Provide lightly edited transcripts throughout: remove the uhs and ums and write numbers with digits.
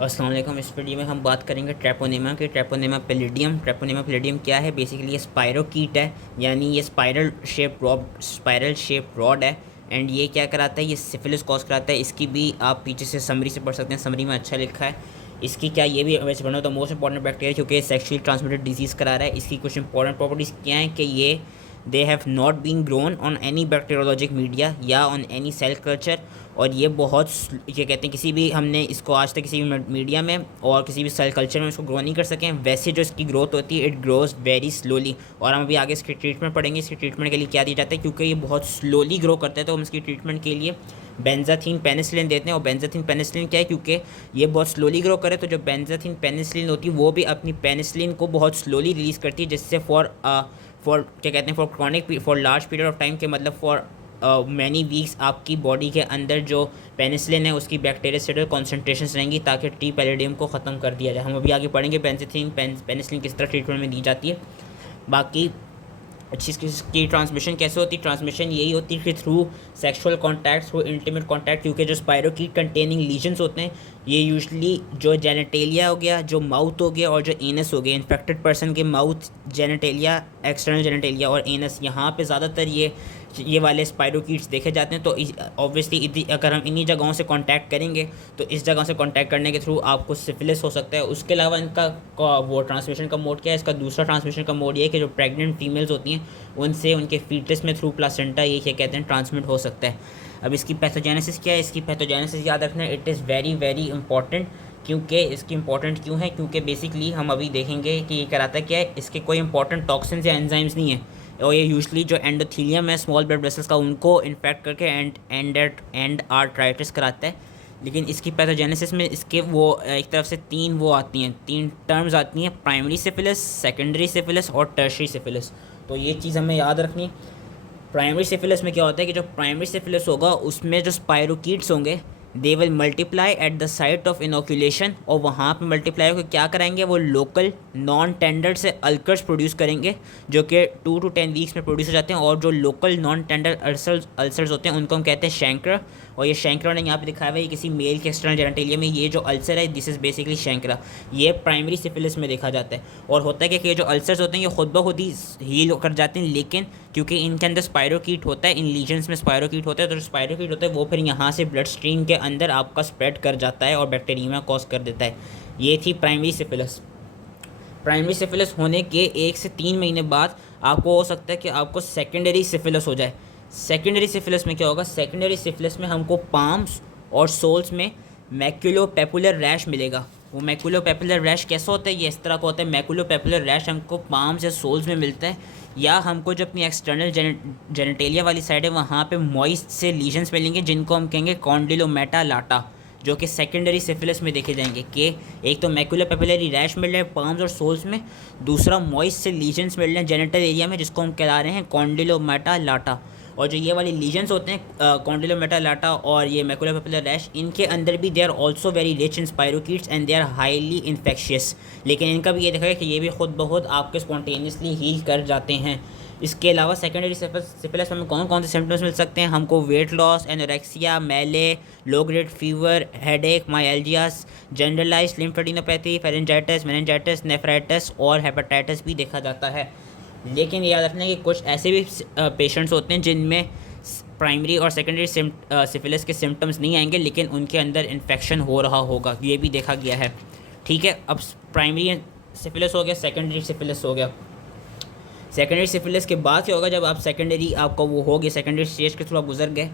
अस्सलाम वालेकुम। इस वीडियो में हम बात करेंगे ट्रेपोनेमा के। Treponema palladium. ट्रेपोनेमा पैलिडियम क्या है? बेसिकली ये स्पायरोकीट है, यानी ये स्पायरल शेप रॉड है। एंड ये क्या कराता है? ये सिफिलिस कॉज कराता है। इसकी भी आप पीछे से समरी से पढ़ सकते हैं, समरी में अच्छा लिखा है। इसकी क्या, ये भी वैसे one of the most important bacteria, क्योंकि सेक्शुअली ट्रांसमिटेड डिजीज़ करा रहा है। इसकी कुछ इंपॉर्टेंट प्रॉपर्टीज़ क्या हैं कि ये they have not been grown on any bacteriologic media या ऑन एनी सेल कल्चर। और ये बहुत ये कहते हैं किसी भी, हमने इसको आज तक किसी भी मीडिया में और किसी भी सेल कल्चर में इसको ग्रो नहीं कर सके। वैसे जो इसकी ग्रोथ होती है, इट ग्रोज वेरी स्लोली। और हम अभी आगे इसकी ट्रीटमेंट पढ़ेंगे, इसकी ट्रीटमेंट के लिए क्या दिया जाता है, क्योंकि ये बहुत स्लोली ग्रो करता है तो हम इसकी ट्रीटमेंट के लिए बेंजाथीन पेनिसिलिन देते हैं। और बेंजाथीन पेनिसिलिन क्या है, क्योंकि ये बहुत स्लोली ग्रो करे तो जो बेंजाथीन पेनिसिलिन होती है वो भी अपनी पेनिसिलिन को बहुत स्लोली रिलीज़ करती है, जिससे फॉर क्या कहते हैं, for large period of time के, मतलब फॉर मैनी वीक्स आपकी बॉडी के अंदर जो पेनिसिलिन है उसकी बैक्टीरियासाइडल कॉन्सेंट्रेशंस रहेंगी, ताकि टी पैलिडियम को ख़त्म कर दिया जाए। हम अभी आगे पढ़ेंगे पेनिसिलिन किस तरह ट्रीटमेंट में दी जाती है। बाकी इसकी ट्रांसमिशन कैसे होती है? ट्रांसमिशन यही होती है कि through sexual contact, through intimate contact, क्योंकि जो स्पायरोकीट कंटेनिंग लीजन्स होते हैं ये यूजुअली जो जेनेटेलिया हो गया, जो माउथ हो गया और जो एनस हो गया, इन्फेक्टेड पर्सन के माउथ, जेनेटेलिया, एक्सटर्नल जेनेटेलिया और एनस, यहाँ पे ज़्यादातर ये वाले स्पायरोकीट्स देखे जाते हैं। तो ऑब्वियसली अगर हम इन्हीं जगहों से कांटेक्ट करेंगे तो इस जगह से कांटेक्ट करने के थ्रू आपको सिफिलिस हो सकता है। उसके अलावा इनका वो ट्रांसमिशन का मोड क्या है? इसका दूसरा ट्रांसमिशन का मोड ये है कि जो प्रेग्नेंट फीमेल्स होती हैं उनसे उनके फीटस में थ्रू प्लासेंटा, ये क्या कहते हैं, ट्रांसमिट हो सकता है। अब इसकी पैथोजेनेसिस क्या है? इसकी पैथोजेनेसिस याद रखना, it is very very important. क्योंकि इसकी इंपॉर्टेंट क्यों है? क्योंकि बेसिकली हम अभी देखेंगे कि ये कराता क्या है। इसके कोई इंपॉर्टेंट टॉक्सिन्स या एंजाइम्स नहीं है, और ये यूजुअली जो एंडोथीलियम है स्मॉल ब्लड वेसल्स का, उनको इन्फेक्ट करके एंड आर्थराइटिस कराता है। लेकिन इसकी पैथोजेनेसिस में इसके वो एक तरफ से तीन टर्म्स आती हैं: प्राइमरी सिफिलिस, सेकेंडरी सिफिलिस और टर्शरी सिफिलिस। तो ये चीज़ हमें याद रखनी। प्राइमरी सिफिलिस में क्या होता है कि जो प्राइमरी सिफिलिस होगा उसमें जो स्पायरोकीट्स होंगे they will multiply at the site of inoculation, और वहाँ पे मल्टीप्लाई होकर क्या कराएंगे, वो लोकल नॉन टेंडर से अल्सर्स प्रोड्यूस करेंगे, जो कि 2 to 10 वीक्स में प्रोड्यूस हो जाते हैं। और जो लोकल नॉन टेंडर अल्सर्स होते हैं उनको हम कहते हैं शैंक्रा। और ये शैंक्रा ने यहाँ पे दिखाया हुआ है किसी मेल के एक्सटर्नल जेनेटेलिया में, ये जो अल्सर है दिस इज़ बेसिकली शैंक्रा। ये प्राइमरी सिफिलिस में देखा जाता है। और होता है कि ये जो अल्सर्स होते हैं ये खुद ब खुद ही हील कर जाते हैं, लेकिन क्योंकि इनके अंदर स्पायरोकीट होता है, इन लीजन्स में स्पायरोकीट होता है, तो जो स्पायरोकीट होता है वो फिर यहाँ से ब्लड स्ट्रीम के अंदर आपका स्प्रेड कर जाता है और बैक्टीरिया कॉज कर देता है। ये थी प्राइमरी सिफिलिस। प्राइमरी सिफिलिस होने के 1 से 3 महीने बाद आपको हो सकता है कि आपको सेकेंडरी सिफिलिस हो जाए। सेकेंडरी सिफिलिस में क्या होगा? सेकेंडरी सिफिलिस में हमको पाम्स और सोल्स में मैक्यूलोपेपुलर रैश मिलेगा। वो मैक्यूलोपेपुलर रैश कैसा होता है? ये इस तरह का होता है। मैक्यूलोपेपुलर रैश हमको पाम्स या सोल्स में मिलता है, या हमको जो अपनी एक्सटर्नल जेनेटेलिया वाली साइड है वहाँ पे मॉइस्ट से लीजन्स मिलेंगे, जिनको हम कहेंगे कॉन्डिलोमेटा लाटा, जो कि सेकेंडरी सिफिलिस में देखे जाएंगे। कि एक तो मैक्यूलोपेपुलरी रैश मिल रहे हैं पाम्स और सोल्स में, दूसरा मॉइस्ट से लीजन्स मिल रहे हैं जेनेटल एरिया में, जिसको हम कह रहे हैं कॉन्डिलोमेटा लाटा। और जो ये वाले लीजन्स होते हैं कॉन्डिलोमेटा लाटा और ये मैक्यूलोपेपुलर रैश, इनके अंदर भी they are also very rich in spirochaetes and they are highly infectious. लेकिन इनका भी ये देखा है कि ये भी खुद ब खुद आपके स्पॉन्टेनियसली हील कर जाते हैं। इसके अलावा सेकेंडरी सिफिलिस में कौन कौन से सिम्टम्स मिल सकते हैं हमको? Wait loss, anorexia, malaise, low grade fever, headache, myalgias, generalised lymphadenopathy, pharyngitis, meningitis, nephritis और हेपेटाइटिस भी देखा जाता है। लेकिन याद रखना कि कुछ ऐसे भी पेशेंट्स होते हैं जिनमें प्राइमरी और सेकेंडरी सिफिलिस के सिम्टम्स नहीं आएंगे, लेकिन उनके अंदर इन्फेक्शन हो रहा होगा, ये भी देखा गया है। ठीक है, अब प्राइमरी सिफिलिस हो गया, सेकेंडरी सिफिलिस हो गया। सेकेंडरी सिफिलिस के बाद क्या होगा? जब आप सेकेंडरी आपका वो हो गया, सेकेंडरी स्टेज के थ्रू आप गुजर गए,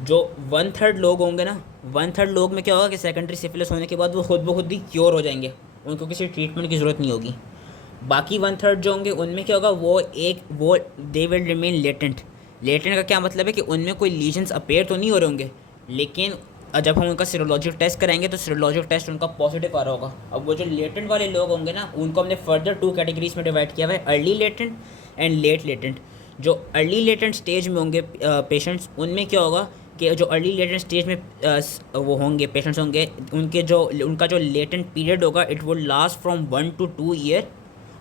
जो 1/3 लोग होंगे ना, 1/3 लोग में क्या होगा कि सेकेंडरी सिफिलिस होने के बाद वो खुद ब खुद ही क्योर हो जाएंगे, उनको किसी ट्रीटमेंट की ज़रूरत नहीं होगी। बाकी 1/3 जो होंगे उनमें क्या होगा, वो they will remain latent. Latent का क्या मतलब है कि उनमें कोई लीजन्स अपेयर तो नहीं हो रहे होंगे, लेकिन जब हम उनका सीरोलॉजिक टेस्ट कराएंगे तो सीरोलॉजिक टेस्ट उनका पॉजिटिव आ रहा होगा। अब वो जो लेटेंट वाले लोग होंगे ना, उनको हमने फर्दर 2 कैटेगरीज में डिवाइड किया हुआ है: early latent and let latent. जो अर्ली लेटेंट स्टेज में होंगे पेशेंट्स, उनमें क्या होगा कि जो अर्ली लेटेंट स्टेज में वो होंगे पेशेंट्स होंगे, उनका जो लेटेंट पीरियड होगा it will last from 1 to 2 year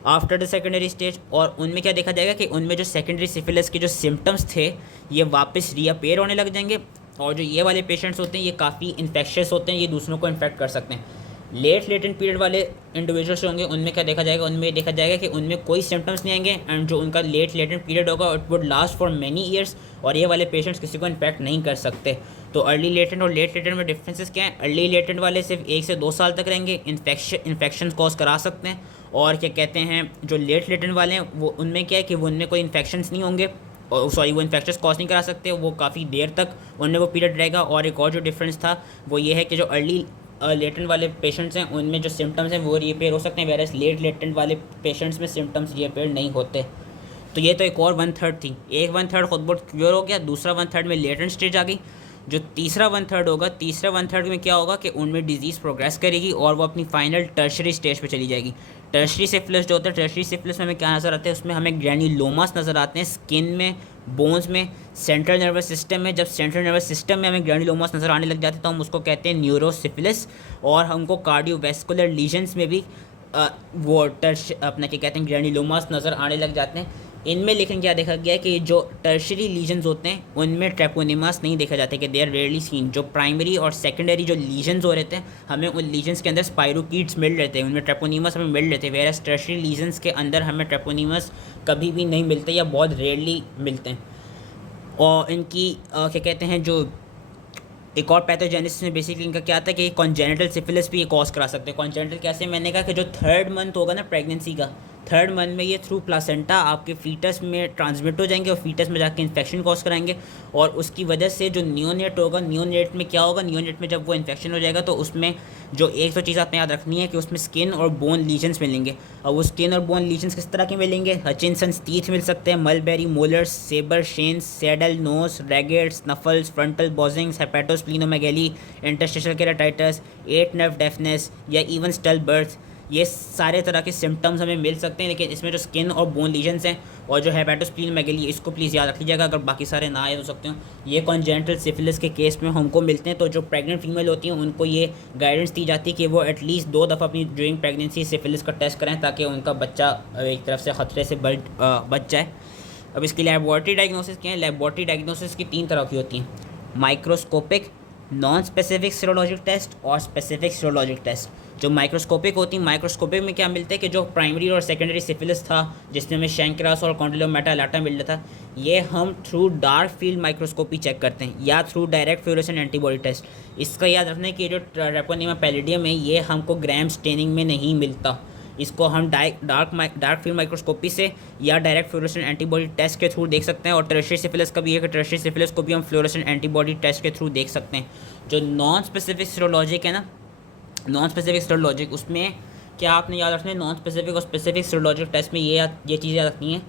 after the secondary stage. और उनमें क्या देखा जाएगा कि उनमें जो सेकेंडरी सिफिलिस के जो सिम्टम्स थे ये वापस रीअपेयर होने लग जाएंगे। और जो ये वाले पेशेंट्स होते हैं ये काफ़ी इन्फेक्शियस होते हैं, ये दूसरों को इन्फेक्ट कर सकते हैं। लेट लेटेंट पीरियड वाले इंडिविजुअल्स होंगे उनमें क्या देखा जाएगा, उनमें देखा जाएगा कि उनमें कोई सिम्टम्स नहीं आएंगे एंड जो उनका लेट लेटेंट पीरियड होगा it would last for many years, और ये वाले पेशेंट्स किसी को इन्फेक्ट नहीं कर सकते। तो अर्ली लेटेंट और लेट लेटेंट में डिफरेंसेस क्या है? अर्ली लेटेंट वाले सिर्फ 1 से 2 साल तक रहेंगे, इन्फेक्शन कॉज करा सकते हैं, और क्या कहते हैं जो लेट लेटेंट वाले हैं वो उनमें क्या है कि वो उनमें कोई इन्फेक्शंस नहीं होंगे, और सॉरी वो इन्फेक्शंस कॉज नहीं करा सकते, वो काफ़ी देर तक उनमें वो पीरियड रहेगा। और एक और जो डिफरेंस था वो ये है कि जो अर्ली लेटेंट वाले पेशेंट्स हैं उनमें जो सिम्टम्स हैं वो रिपेयर हो सकते हैं, वेरस लेट लेटेंट वाले पेशेंट्स में सिम्टम्स रिपेयर नहीं होते। तो ये तो एक और 1/3 थी। एक 1/3 खुद बहुत क्लियर हो गया, दूसरा 1/3 में लेटेंट स्टेज आ गई। जो तीसरा 1/3 होगा, तीसरे 1/3 में क्या होगा कि उनमें डिजीज़ प्रोग्रेस करेगी और वो अपनी फाइनल टर्शरी स्टेज पे चली जाएगी। टर्शरी सिफिलिस जो होता है, टर्शरी सिफिलिस में हमें क्या नज़र आते हैं? उसमें हमें ग्रैन्युलोमास नज़र आते हैं स्किन में, बोन्स में, सेंट्रल नर्वस सिस्टम में। जब सेंट्रल नर्वस सिस्टम में हमें ग्रैन्युलोमास नज़र आने लग जाते हैं तो हम उसको कहते हैं न्यूरोसिफिलिस, और हमको कार्डियोवैस्कुलर लीजन्स में भी वो अपना क्या कहते हैं ग्रैन्युलोमास नज़र आने लग जाते हैं। इनमें लेकिन क्या देखा गया है कि जो टर्शरी लीजन्स होते हैं उनमें ट्रेपोनेमास नहीं देखा जाता कि दे आर रेयरली सीन। जो प्राइमरी और सेकेंडरी जो लीजन्स हो रहे थे हमें उन लीजन्स के अंदर स्पाइरोकीट्स मिल रहे थे, उनमें ट्रेपोनेमास हमें मिल रहे थे, वेरस टर्शरी लीजन्स के अंदर हमें ट्रेपोनेमास कभी भी नहीं मिलते या बहुत रेयरली मिलते हैं। और इनकी क्या कहते हैं जो एक और पैथोजेनेसिस में बेसिकली इनका क्या आता है कि कॉन्जेनिटल सिफिलिस भी ये कॉज करा सकते हैं। कॉन्जेनिटल कैसे? मैंने कहा कि जो 3rd मंथ होगा ना प्रेगनेंसी का, 3rd मंथ में ये थ्रू प्लासेंटा आपके फीटस में ट्रांसमिट हो जाएंगे और फीटस में जाके इन्फेक्शन कॉज कराएंगे, और उसकी वजह से जो नियोनेट होगा, नियोनेट में क्या होगा, नियोनेट में जब वो इन्फेक्शन हो जाएगा तो उसमें जो एक तो चीज़ आपने याद रखनी है कि उसमें स्किन और बोन लीजन्स मिलेंगे। और वो स्किन और बोन लीजन्स किस तरह के मिलेंगे? हचिनसन्स टीथ मिल सकते हैं, mulberry molars, sabre shins, saddle nose, rhagades, snuffles, frontal bossings, hepatosplenomegaly, interstitial keratitis, 8 nerve deafness या इवन स्टल बर्थ, ये सारे तरह के सिम्टम्स हमें मिल सकते हैं। लेकिन इसमें जो स्किन और बोन लीजन्स हैं और जो हेपेटोस्प्लीनोमेगेली, इसको प्लीज़ याद रख लीजिएगा, अगर बाकी सारे ना याद हो सकते हो। ये कॉन्जेनिटल सिफिलिस के केस में हमको मिलते हैं। तो जो प्रेग्नेंट फीमेल होती हैं उनको ये गाइडेंस दी जाती है कि वो एटलीस्ट 2 दफ़ा अपनी ड्यूरिंग प्रेगनेंसी सिफिलिस का टेस्ट करें ताकि उनका बच्चा एक तरफ से ख़तरे से बच जाए। अब इसकी लेबॉर्ट्री डायग्नोसिस क्या है? लेबॉर्ट्री डायग्नोसिस की 3 तरह की होती हैं, microscopic, non specific serologic test और स्पेसिफिक सीरोलॉजिक टेस्ट। जो माइक्रोस्कोपिक होती हैं, माइक्रोस्कोपिक में क्या मिलता है कि जो प्राइमरी और सेकेंडरी सिफिलिस था जिसमें हमें शैंक्रास और कॉन्डिलोमेटा लाटा मिल रहा था, ये हम through dark field microscopy check करते हैं या through direct fluorescent antibody test. इसका याद रखना है कि जो ट्रेपोनेमा पैलिडियम है ये हमको ग्राम स्टेनिंग में नहीं मिलता, इसको हम डार्क फील्ड माइक्रोस्कोपी से या डायरेक्ट फ्लोरेसेंट एंटीबॉडी टेस्ट के थ्रू देख सकते हैं। और टर्शियरी सिफिलिस का भी है कि टर्शियरी सिफिलिस को भी हम फ्लोरेसेंट एंटीबॉडी टेस्ट के थ्रू देख सकते हैं। जो नॉन स्पेसिफिक सीरोलॉजिक है ना, नॉन स्पेसिफिक सीरोलॉजिक, उसमें क्या आपने याद रखना है? नॉन स्पेसिफिक और स्पेसिफिक सीरोलॉजिक टेस्ट में ये चीज़ याद रखनी है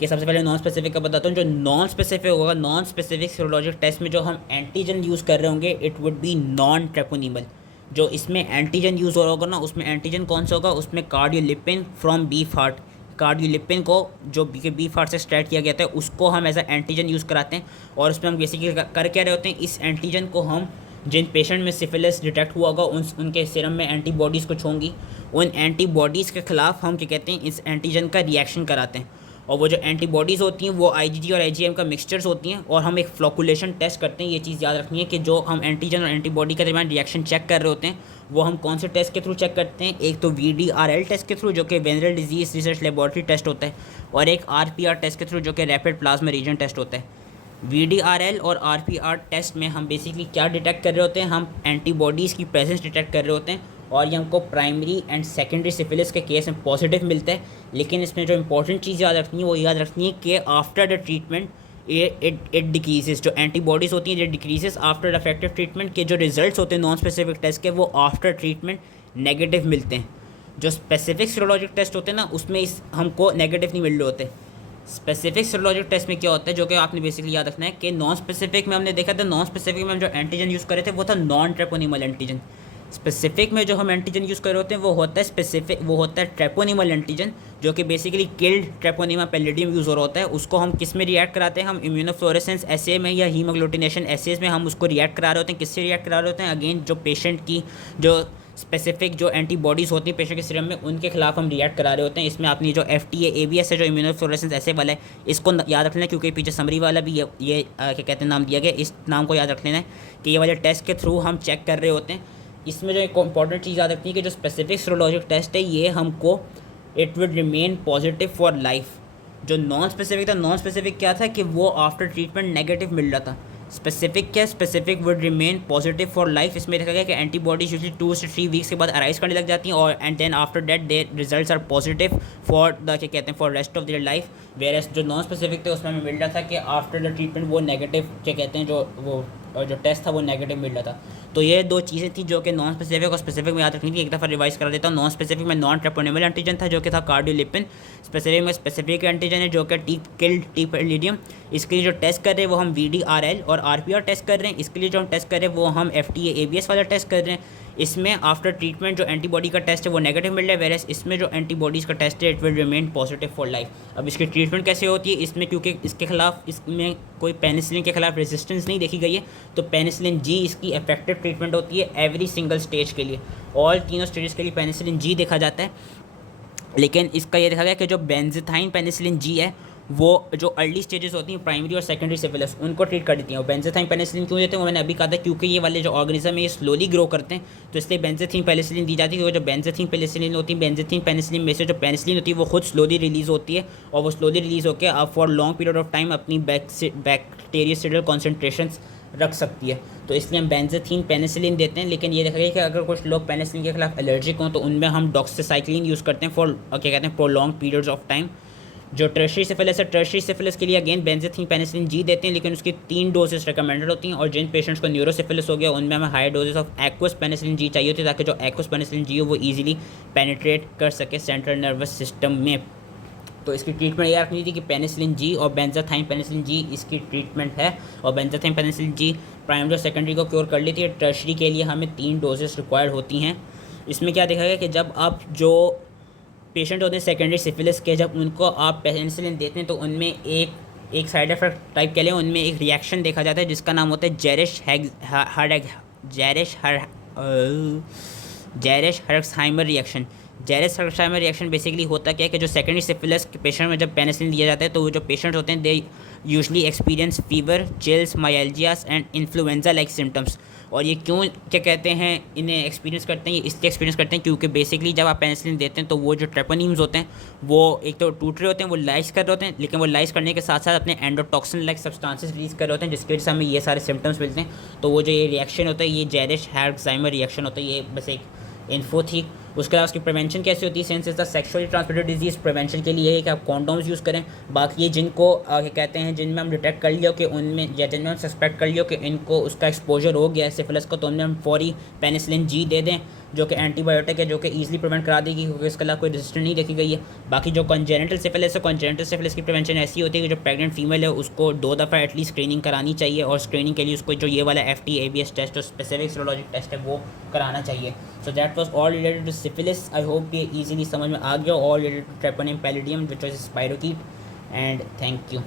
कि सबसे पहले नॉन स्पेसिफिक का बताता हूँ। जो नॉन स्पेसिफिक होगा, नॉन स्पेसिफिक सीरोलॉजिक टेस्ट में जो हम एंटीजन यूज़ कर रहे होंगे इट वुड बी नॉन ट्रेपोनेमल। जो इसमें एंटीजन यूज़ हो रहा होगा ना, उसमें एंटीजन कौन सा होगा? उसमें cardiolipin from beef heart, cardiolipin को जो बीफ हार्ट से एक्सट्रैक्ट किया गया था उसको हम एज अ एंटीजन यूज़ कराते हैं। और उसमें हम बेसिकली कर क्या रहे होते हैं, इस एंटीजन को हम जिन पेशेंट में सिफिलिस डिटेक्ट हुआ होगा उनके सीरम में एंटीबॉडीज़ कुछ होंगी, उन एंटीबॉडीज़ के ख़िलाफ़ हम क्या कहते हैं इस एंटीजन का रिएक्शन कराते हैं। और वो जो एंटीबॉडीज़ होती हैं वो आईजीजी और आईजीएम का मिक्सचर्स होती हैं, और हम एक फ्लोकुलेशन टेस्ट करते हैं। ये चीज़ याद रखनी है कि जो हम एंटीजन और एंटीबॉडी के दरमियान रिएक्शन चेक कर रहे होते हैं वो हम कौन से टेस्ट के थ्रू चेक करते हैं? एक तो VDRL टेस्ट के थ्रू जो कि venereal disease research laboratory test होता है, और एक RPR टेस्ट के थ्रू जो कि रैपिड प्लाज्मा रीजन टेस्ट होता है। VDRL और RPR टेस्ट में हम बेसिकली क्या डिटेक्ट कर रहे होते हैं? हम एंटीबॉडीज़ की प्रेजेंस डिटेक्ट कर रहे होते हैं, और ये हमको प्राइमरी एंड सेकेंडरी सिफिलिस के केस में पॉजिटिव मिलता है। लेकिन इसमें जो इंपॉर्टेंट चीज़ याद रखनी है वो याद रखनी है कि after the treatment it decreases. जो एंटीबॉडीज़ होती हैं ये डिक्रीजेस आफ्टर इफेक्टिव ट्रीटमेंट के जो रिजल्ट्स होते हैं नॉन स्पेसिफिक टेस्ट के वो आफ्टर ट्रीटमेंट नेगेटिव मिलते हैं। जो स्पेसिफिक सीरोलॉजिक टेस्ट होते हैं ना उसमें हमको नेगेटिव नहीं मिल रहे होते। स्पेसिफिक सीरोलॉजिक टेस्ट में क्या होता है जो कि आपने बेसिकली याद रखना है कि नॉन स्पेसिफिक में हमने देखा था, नॉन स्पेसिफिक में हम जो एंटीजन यूज़ कर रहे थे वो था नॉन ट्रेपोनेमल एंटीजन। स्पेसिफिक में जो हम एंटीजन यूज़ कर रहे होते हैं वो होता है स्पेसिफिक, वो होता है ट्रेपोनेमल एंटीजन जो कि basically killed Treponema palladium use हो रहा होता है। उसको हम किस में रिएक्ट कराते हैं? हम इम्यूनोफ्लोरेसेंस एसे में या हीमोग्लूटिनेशन एसेज में हम उसको रिएक्ट करा रहे होते हैं। किससे रिएक्ट करा रहे होते हैं? अगेन जो पेशेंट की जो स्पेसिफिक जो एंटीबॉडीज़ होती हैं पेशेंट के सीरम में उनके खिलाफ हम रिएक्ट करा रहे होते हैं। इसमें आपने जो FTA ABS है जो इम्यूनोफ्लोरेसेंस ऐसे वाला है इसको याद रखना है, क्योंकि पीछे समरी वाला भी ये क्या कहते हैं नाम दिया गया, इस नाम को याद रख लेना है कि ये वाले टेस्ट के थ्रू हम चेक कर रहे होते हैं इसमें जो एक इंपॉर्टेंट चीज़ याद रखनी है कि जो स्पेसिफिक सीरोलॉजिक टेस्ट है ये हमको it will remain positive for life. जो नॉन स्पेसिफिक था, नॉन स्पेसिफिक क्या था कि वो आफ्टर ट्रीटमेंट नेगेटिव मिल रहा था। स्पेसिफिक क्या, specific would remain positive for life. इसमें देखा गया कि एंटीबॉडीज यूजली 2 से 3 वीक्स के बाद अराइज करने लग जाती हैं और and then after that they results are positive for the क्या कहते हैं for rest of their life. Whereas जो नॉन स्पेसिफिक थे उसमें हमें मिल रहा था कि आफ्टर द ट्रीटमेंट वो नेगेटिव क्या कहते हैं जो टेस्ट था वो नेगेटिव मिल रहा था। तो ये दो चीज़ें थी जो कि नॉन स्पेसिफिक और स्पेसिफिक में याद रखनी थी। एक दफ़ा रिवाइज करा देता हूँ। नॉन स्पेसिफिक में नॉन ट्रेपोनेमल एंटीजन था जो कि था कार्डियोलिपिन। स्पेसिफिक में स्पेसिफिक एंटीजन है जो कि टी पैलिडियम। इसके लिए जो टेस्ट कर रहे हैं वो हम VDRL और RPR टेस्ट कर रहे हैं। इसके लिए जो हम टेस्ट कर रहे हैं वो हम FDA ABS वाला टेस्ट कर रहे हैं। इसमें आफ्टर ट्रीटमेंट जो एंटीबॉडी का टेस्ट है वो नेगेटिव मिल रहा है, वेरेस इसमें जो एंटीबॉडीज़ का टेस्ट है it will remain positive for life. अब इसकी ट्रीटमेंट कैसे होती है इसमें, क्योंकि इसके खिलाफ इसमें कोई पेनिसिलिन के खिलाफ रेजिस्टेंस नहीं देखी गई है, तो पेनिसिलिन जी इसकी इफेक्टिव ट्रीटमेंट होती है एवरी सिंगल स्टेज के लिए। ऑल तीनों स्टेजेस के लिए पेनिसिलिन जी देखा जाता है। लेकिन इसका ये देखा गया कि जो बेंज़ोथाइन पेनिसिलिन जी है वो जो अर्ली स्टेजेस होती हैं प्राइमरी और सेकेंडरी सिफिलिस उनको ट्रीट कर देती हैं। और बेंज़ोथाइन पेनिसिलिन क्यों देते हैं वो मैंने अभी कहा था, क्योंकि ये वाले जो ऑर्गेनिज्म है ये स्लोली ग्रो करते हैं, तो इसलिए बेंज़ोथाइन पेनिसिलिन दी जाती है। क्योंकि जो बेंज़ोथाइन पेनिसिलिन होती है, बेंज़ोथाइन पेनिसिलिन में से जो पेनिसिलिन होती है वो खुद स्लोली रिलीज़ होती है और वो स्लोली रिलीज़ होकर अब for long period of time अपनी बैक्टीरियासाइडल कॉन्सेंट्रेशंस रख सकती है। तो इसलिए हम बेंज़ोथाइन पेनिसिलिन देते हैं। लेकिन ये देखा गया कि अगर कुछ लोग पेनिसिलिन के खिलाफ एलर्जिक हों तो उनमें हम डॉक्सासाइक्लिन यूज़ करते हैं फॉर क्या कहते हैं प्रोलॉन्ग पीरियड्स ऑफ टाइम। जो टर्शरी सिफिलिस है, टर्शरी सिफिलिस के लिए अगेन बेंज़ोथाइन पेनिसिलिन जी देते हैं, लेकिन उसकी 3 डोजेस रिकमेंडेड होती हैं। और जिन पेशेंट्स को न्यूरोसिफिलिस हो गया उनमें हमें high doses of aqueous penicillin G चाहिए होती है ताकि जो एक्वस पेनिसिलिन जी हो वो ईजिली पेनिट्रेट कर सके सेंट्रल नर्वस सिस्टम में। तो इसकी ट्रीटमेंट ये रखनी थी कि पेनिसिलिन जी और बेंज़ोथाइन पेनिसिलिन जी इसकी ट्रीटमेंट है। और बेंज़ोथाइन पेनिसिलिन जी प्राइमरी और सेकेंडरी को क्योर कर लेती है। टर्शरी के लिए हमें 3 डोजेस रिक्वायर्ड होती हैं। इसमें क्या देखा गया कि जब आप जो पेशेंट होते हैं सेकेंडरी सिफिलिस के, जब उनको आप पेनिसिलिन देते हैं तो उनमें एक साइड इफेक्ट टाइप के लिए उनमें एक रिएक्शन देखा जाता है जिसका नाम होता है जेरेश हर्क्सहाइमर रिएक्शन। जेरेश हर्क्सहाइमर रिएक्शन बेसिकली होता क्या है कि जो सेकेंडरी सिफिलिस के पेशेंट में जब पेनिसिलिन दिया जाता है तो वो जो पेशेंट होते हैं they usually experience fever, chills, myalgias and influenza like symptoms. और ये क्यों क्या कहते हैं इन्हें एक्सपीरियंस करते हैं, ये इसलिए एक्सपीरियंस करते हैं क्योंकि बेसिकली जब आप पेनिसिलिन देते हैं तो वो जो ट्रेपोनिम्स होते हैं वो एक तो टूट रहे होते हैं, वो लाइस कर रहे होते हैं, लेकिन वो लाइस करने के साथ साथ अपने एंडोटॉक्सिन लाइक सब्सटेंसेस रिलीज कर रहे होते हैं जिसकी वजह से हमें ये सारे सिम्टम्स मिलते हैं। तो वो जो ये रिएक्शन होता है ये जेरेश हर्क्सहाइमर रिएक्शन होता है। ये बस एक इन्फो थी। उसके अलावा उसकी प्रिवेंशन कैसे होती है, since is the sexually transmitted disease, prevention के लिए है कि आप कॉन्डोम्स यूज़ करें। बाकी ये जिनको क्या कहते हैं जिनमें हम डिटेक्ट कर लियो कि उनमें या जिनमें हम सस्पेक्ट कर लियो कि इनको उसका एक्सपोजर हो गया है सिफिलिस को, तो उनमें हम फौरी पेनिसिलिन जी दे दें जो कि एंटीबायोटिक है जो कि ईजिली प्रिवेंट करा देगी क्योंकि इसके अलावा कोई रेजिस्टेंस नहीं देखी गई है। बाकी जो कॉन्जेनिटल सिफिलिस है, कॉन्जेनिटल सिफिलिस की प्रिवेंशन ऐसी होती है कि जो प्रेग्नेंट फीमेल है उसको 2 दफ़ा एटलीस्ट स्क्रीनिंग करानी चाहिए और स्क्रीनिंग के लिए उसको जो ये वाला FT ABS टेस्ट और स्पेसिफिक सीरोलॉजिक टेस्ट है वो कराना चाहिए। So that was all related to syphilis. I hope ये ईजिली समझ में आ गया। All related to treponema pallidum which was spirochaete and thank you.